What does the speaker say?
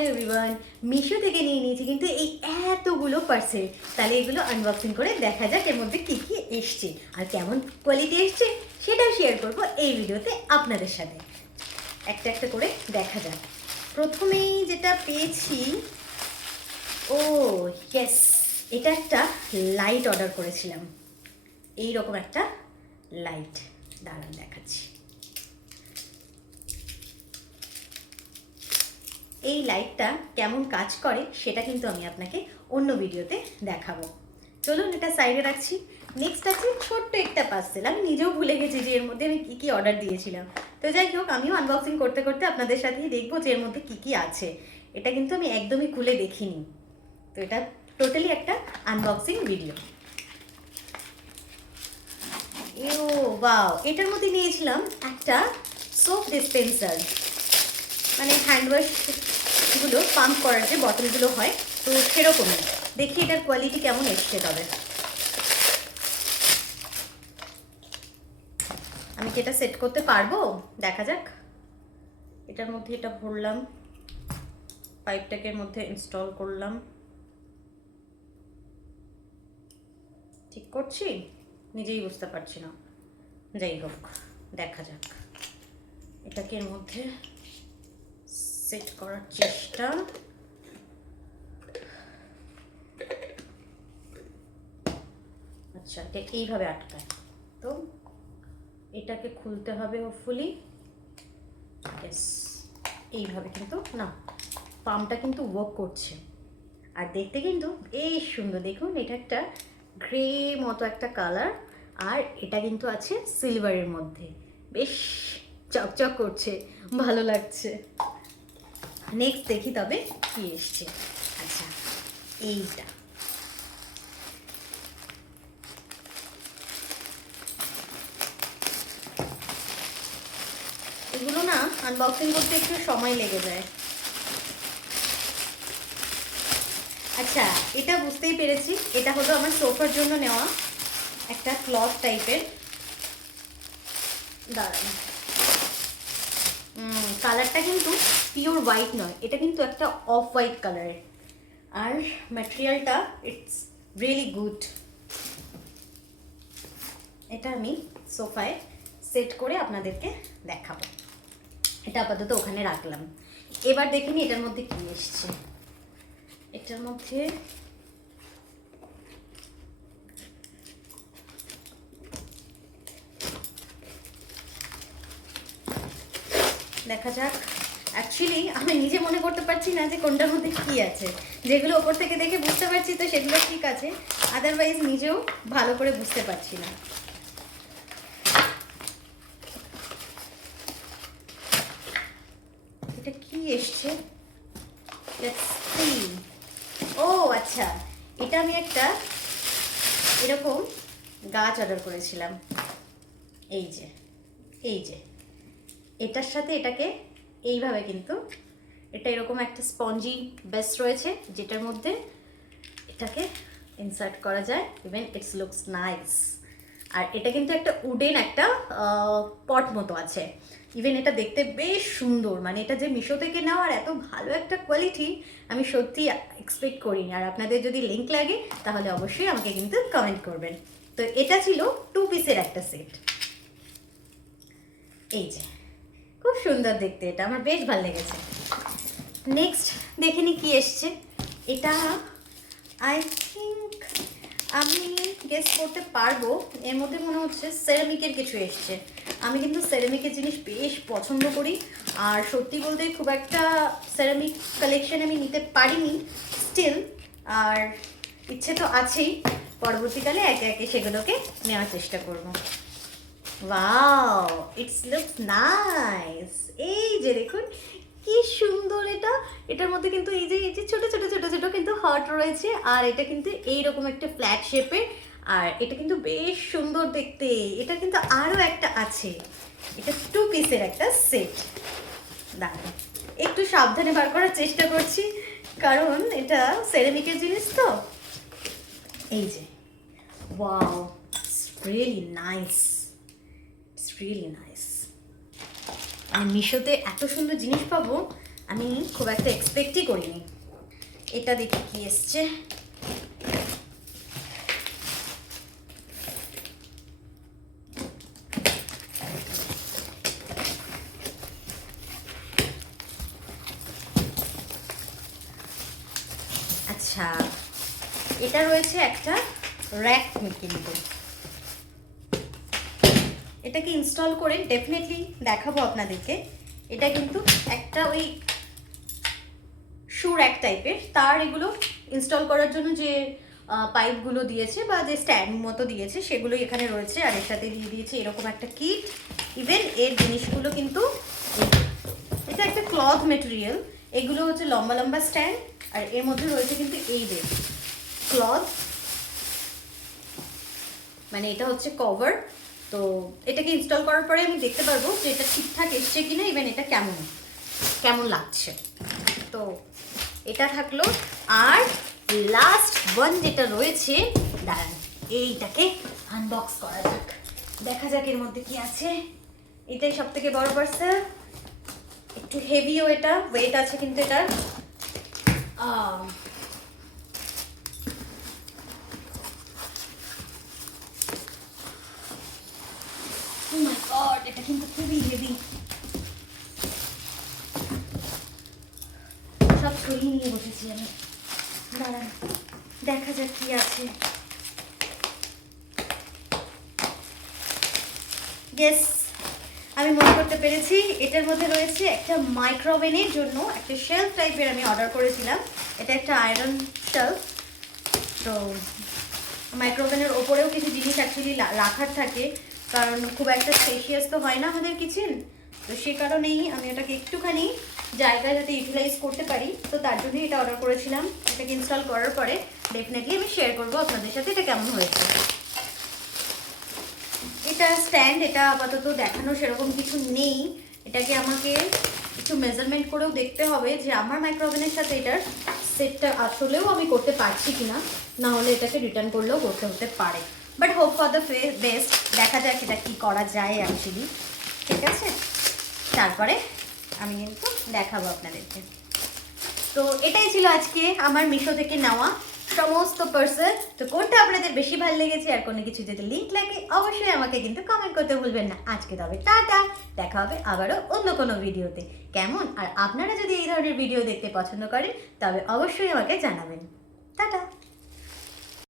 Hello everyone, Meesho থেকে নিয়ে নিয়েছি কিন্তু এই এতগুলো পার্সেল। তাহলে এগুলো আনবক্সিং করে দেখা যাক এর মধ্যে কী কী এসছে আর কেমন কোয়ালিটি এসছে সেটাও শেয়ার করবো এই ভিডিওতে আপনাদের সাথে। একটা একটা করে দেখা যাক। প্রথমেই যেটা পেয়েছি, ও ইয়েস, এটা একটা লাইট অর্ডার করেছিলাম। এই রকম একটা লাইট, দাঁড়ান দেখাচ্ছি। এই লাইটটা কেমন কাজ করে সেটা কিন্তু আমি আপনাকে অন্য ভিডিওতে দেখাবো। চলুন এটা সাইডে রাখছি। নেক্সট আছে ছোট্ট একটা পার্সেল। আমি নিজেও ভুলে গেছি যে এর মধ্যে আমি কী কী অর্ডার দিয়েছিলাম। তো যাই হোক, আমিও আনবক্সিং করতে করতে আপনাদের সাথেই দেখবো যে এর মধ্যে কী কী আছে। এটা কিন্তু আমি একদমই খুলে দেখিনি, তো এটা টোটালি একটা আনবক্সিং ভিডিও। ও বাও, এটার মধ্যে নিয়েছিলাম একটা সোপ ডিসপেন্সার, মানে হ্যান্ড ওয়াশগুলো পাম্প করার যে বটলগুলো হয়, তো সেরকমই। দেখি এটার কোয়ালিটি কেমন এসছে। তবে আমি কি এটা সেট করতে পারবো, দেখা যাক। এটার মধ্যে এটা ভরলাম, পাইপটাকে এর মধ্যে ইনস্টল করলাম। ঠিক করছি নিজেই বুঝতে পারছি না, যাই হোক দেখা যাক। এটাকে এর মধ্যে সেট করার চেষ্টা। আচ্ছা, এটা এইভাবে আটকায়, তো এটাকে খুলতে হবে হোপফুলি। ইয়েস, এইভাবে কিন্তু না, পাম্পটা কিন্তু ওয়ার্ক করছে আর দেখতে কিন্তু বেশ সুন্দর। দেখুন, এটা একটা গ্রে মতো একটা কালার, আর এটা কিন্তু আছে সিলভারের মধ্যে, বেশ চকচক করছে, ভালো লাগছে। নেক্সট দেখি তবে কি এসছে। আচ্ছা, এইটা এগুলো না আনবক্সিং করতে একটু সময় লেগে যায়। আচ্ছা, এটা বুঝতেই পেরেছি, এটা হলো আমার সোফার জন্য নেওয়া একটা ক্লথ টাইপের। দাঁড়ান, কালারটা কিন্তু পিওর হোয়াইট নয়, এটা কিন্তু একটা অফ হোয়াইট কালারের, আর ম্যাটেরিয়ালটা ইটস রিয়েলি গুড। এটা আমি সোফায় সেট করে আপনাদেরকে দেখাবো। এটা আপাতত ওখানে রাখলাম। এবার দেখে নি এটার মধ্যে কি এসছে। এটার মধ্যে দেখা যাক। অ্যাকচুয়ালি আমি নিজে মনে করতে পারছি না যে কোনটার মধ্যে কি আছে। যেগুলো ওপর থেকে দেখে বুঝতে পারছি তো সেগুলো ঠিক আছে, আদারওয়াইজ নিজেও ভালো করে বুঝতে পারছি না। এটা কি এসছে, লেটস সি। ও আচ্ছা, এটা আমি একটা এরকম গাছ অর্ডার করেছিলাম। এই যে এটার সাথে এটাকে এইভাবে কিন্তু, এটা এরকম একটা স্পঞ্জি বেস রয়েছে যেটার মধ্যে এটাকে ইনসার্ট করা যায়। Even it's looks nice. আর এটা কিন্তু একটা উডেন একটা পট মতো আছে। ইভেন এটা দেখতে বেশ সুন্দর, মানে এটা যে মিশো থেকে নেওয়া আর এত ভালো একটা কোয়ালিটি আমি সত্যি এক্সপেক্ট করিনি। আর আপনাদের যদি লিঙ্ক লাগে তাহলে অবশ্যই আমাকে কিন্তু কমেন্ট করবেন। তো এটা ছিল 2 পিসের একটা সেট। এই যে খুব সুন্দর দেখতে, এটা আমার বেশ ভালো লেগেছে। নেক্সট দেখে নি কি এসছে। এটা আই থিঙ্ক আমি গেস করতে পারবো, এর মধ্যে মনে হচ্ছে সেরামিকের কিছু এসছে। আমি কিন্তু সেরামিকের জিনিস বেশ পছন্দ করি, আর সত্যি বলতে খুব একটা সেরামিক কালেকশন আমি নিতে পারিনি স্টিল, আর ইচ্ছে তো আছেই, পরবর্তীকালে একে একে সেগুলোকে নেওয়ার চেষ্টা করব। Wow, it's looks nice. এই যে দেখুন কি সুন্দর এটা। এটার মধ্যে কিন্তু এই যে ছোট ছোট ছোট ছোট কিন্তু হার্ট রয়েছে, আর এটা কিন্তু এইরকম একটা ফ্ল্যাট শেপে, আর এটা কিন্তু বেশ সুন্দর দেখতে। এটা কিন্তু আরও একটা আছে, এটা 2 পিসের একটা সেট। দাঁড়ান, একটু সাবধানে বার করার চেষ্টা করছি কারণ এটা সেরামিকের জিনিস তো। এই যে wow, it's really nice, it's really nice. আমি মিশোতে এত সুন্দর জিনিস পাবো আমি খুব একটা এক্সপেক্টই করিনি। এটা দেখি কি এসছে। আচ্ছা, এটা রয়েছে একটা র্যাক কিন্তু। এটাকে ইনস্টল করে ডেফিনেটলি দেখাবো আপনাদেরকে। এটা কিন্তু একটা ওই শু র্যাক টাইপের। তার এগুলো ইনস্টল করার জন্য যে পাইপগুলো দিয়েছে বা যে স্ট্যান্ড মতো দিয়েছে সেগুলো এখানে রয়েছে, আর এর সাথে দিয়ে দিয়েছে এরকম একটা কিট। ইভেন এর জিনিসগুলো কিন্তু এটা একটা ক্লথ মেটেরিয়াল। এগুলো হচ্ছে লম্বা লম্বা স্ট্যান্ড, আর এর মধ্যে রয়েছে কিন্তু এই যে ক্লথ, মানে এটা হচ্ছে কভার। তো এটাকে ইনস্টল করার পরে আমি দেখতে পারবো যে এটা ঠিকঠাক এসছে কিনা, ইভেন এটা কেমন লাগছে। তো এটা থাকলো। আর লাস্ট ওয়ান যেটা রয়েছে, দাঁড়ান এইটাকে আনবক্স করা যাক, দেখা যাক এর মধ্যে কি আছে। এটাই সব থেকে বড় পার্সেল, একটু হেভিও, এটা ওয়েট আছে কিন্তু এটার। Oh my God, এটা কিন্তু খুবই হেভি। সব সরিয়ে নিয়ে বসেছি আমি, দাঁড়ান দেখা যাক কি আছে। ইয়েস, আমি মনে করতে পেরেছি এটার মধ্যে রয়েছে একটা মাইক্রোওভেনের জন্য একটা শেলফ টাইপের আমি অর্ডার করেছিলাম। এটা একটা আয়রন শেলফ। তো মাইক্রোওভেনের ওপরেও কিছু জিনিস অ্যাকচুয়ালি রাখার থাকে, কারণ খুব একটা স্পেশিয়াস তো হয় না আমাদের কিচেন। তো সে কারণেই আমি ওটাকে একটুখানি জায়গা যাতে ইউটিলাইজ করতে পারি, তো তার জন্যই এটা অর্ডার করেছিলাম। এটাকে ইনস্টল করার পরে ডেফিনেটলি আমি শেয়ার করবো আপনাদের সাথে এটা কেমন হয়েছে। এটা স্ট্যান্ড, এটা আপাতত দেখানো সেরকম কিছু নেই। এটাকে আমাকে একটু মেজারমেন্ট করেও দেখতে হবে যে আমার মাইক্রোওভেনের সাথে এটার সেটটা আসলেও আমি করতে পারছি কিনা, না হলে এটাকে রিটার্ন করলেও করতে হতে পারে। But hope for the best, দেখা যাক এটা কি করা যায় অ্যাকচুয়ালি। ঠিক আছে, তারপরে আমি কিন্তু দেখাবো আপনাদেরকে। তো এটাই ছিল আজকে আমার মিশো থেকে নেওয়া সমস্ত পার্সেল। তো কোনটা আপনাদের বেশি ভালো লেগেছে আর কোনো কিছু যদি লিঙ্ক লাগে অবশ্যই আমাকে কিন্তু কমেন্ট করতে ভুলবেন না। আজকে তবে টাটা, দেখা হবে আবারও অন্য কোনো ভিডিওতে। কেমন? আর আপনারা যদি এই ধরনের ভিডিও দেখতে পছন্দ করেন তবে অবশ্যই আমাকে জানাবেন। টাটা।